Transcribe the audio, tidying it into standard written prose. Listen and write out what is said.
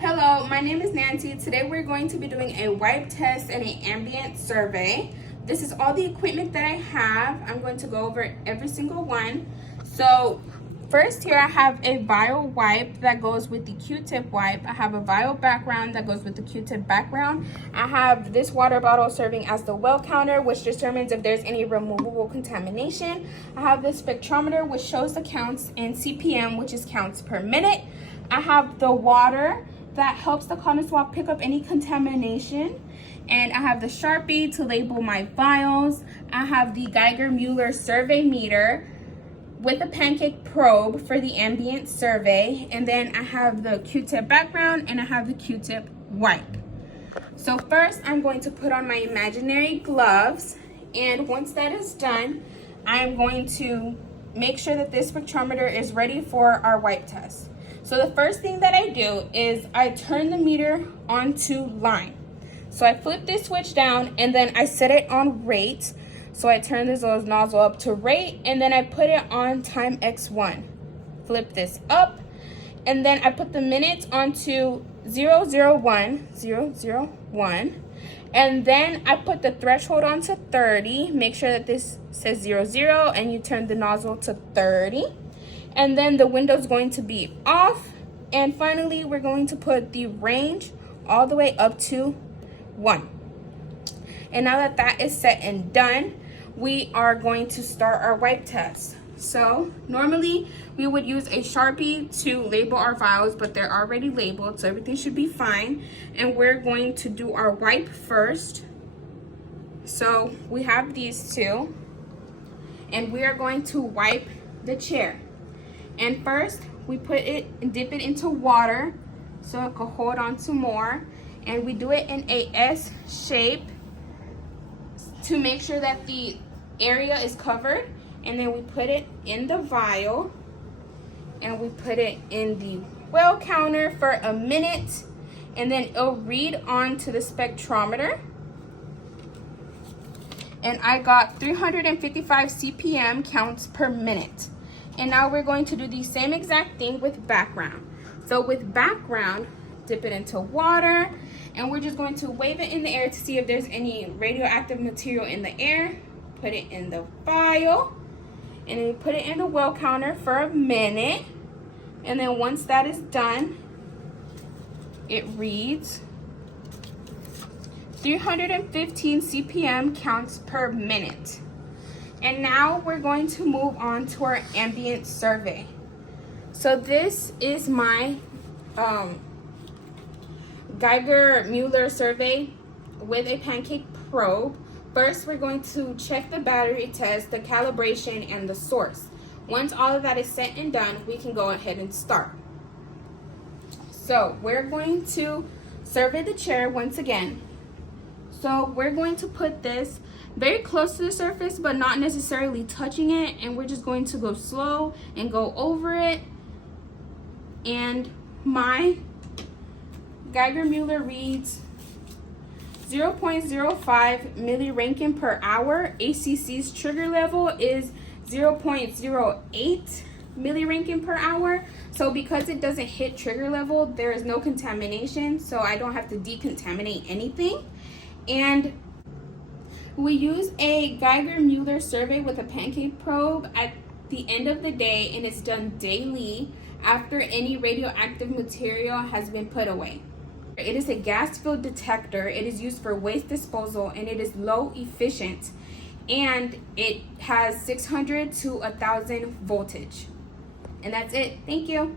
Hello, my name is Nancy. Today we're going to be doing a wipe test and an ambient survey. This is all the equipment that I have. I'm going to go over every single one. So first here I have a vial wipe that goes with the Q-tip wipe. I have a vial background that goes with the Q-tip background. I have this water bottle serving as the well counter, which determines if there's any removable contamination. I have this spectrometer, which shows the counts in CPM, which is counts per minute. I have the water that helps the cotton swab pick up any contamination. And I have the Sharpie to label my vials. I have the Geiger-Müller survey meter with a pancake probe for the ambient survey. And then I have the Q-tip background and I have the Q-tip wipe. So first I'm going to put on my imaginary gloves. And once that is done, I'm going to make sure that this spectrometer is ready for our wipe test. So the first thing that I do is I turn the meter onto line. So I flip this switch down and then I set it on rate. So I turn this nozzle up to rate and then I put it on time X1. Flip this up and then I put the minutes onto 001, and then I put the threshold onto 30. Make sure that this says 00 and you turn the nozzle to 30. And then the window's going to be off. And finally, we're going to put the range all the way up to 1. And now that that is set and done, we are going to start our wipe test. So normally we would use a Sharpie to label our vials, but they're already labeled, so everything should be fine. And we're going to do our wipe first. So we have these two, and we are going to wipe the chair. And first, we put it and dip it into water so it can hold on to more. And we do it in a S shape to make sure that the area is covered. And then we put it in the vial and we put it in the well counter for a minute. And then it'll read on to the spectrometer. And I got 355 CPM counts per minute. And now we're going to do the same exact thing with background. So with background, dip it into water, and we're just going to wave it in the air to see if there's any radioactive material in the air. Put it in the vial, and then put it in the well counter for a minute. And then once that is done, it reads 315 CPM counts per minute. And now we're going to move on to our ambient survey. So this is my Geiger-Müller survey with a pancake probe. First, we're going to check the battery test, the calibration, and the source. Once all of that is set and done, we can go ahead and start. So we're going to survey the chair once again. So we're going to put this very close to the surface, but not necessarily touching it. And we're just going to go slow and go over it. And my Geiger-Müller reads 0.05 millirankin per hour. ACC's trigger level is 0.08 millirankin per hour. So because it doesn't hit trigger level, there is no contamination. So I don't have to decontaminate anything. And we use a Geiger-Müller survey with a pancake probe at the end of the day, and it's done daily after any radioactive material has been put away. It is a gas-filled detector. It is used for waste disposal, and it is low efficient, and it has 600 to 1000 voltage. And that's it. Thank you.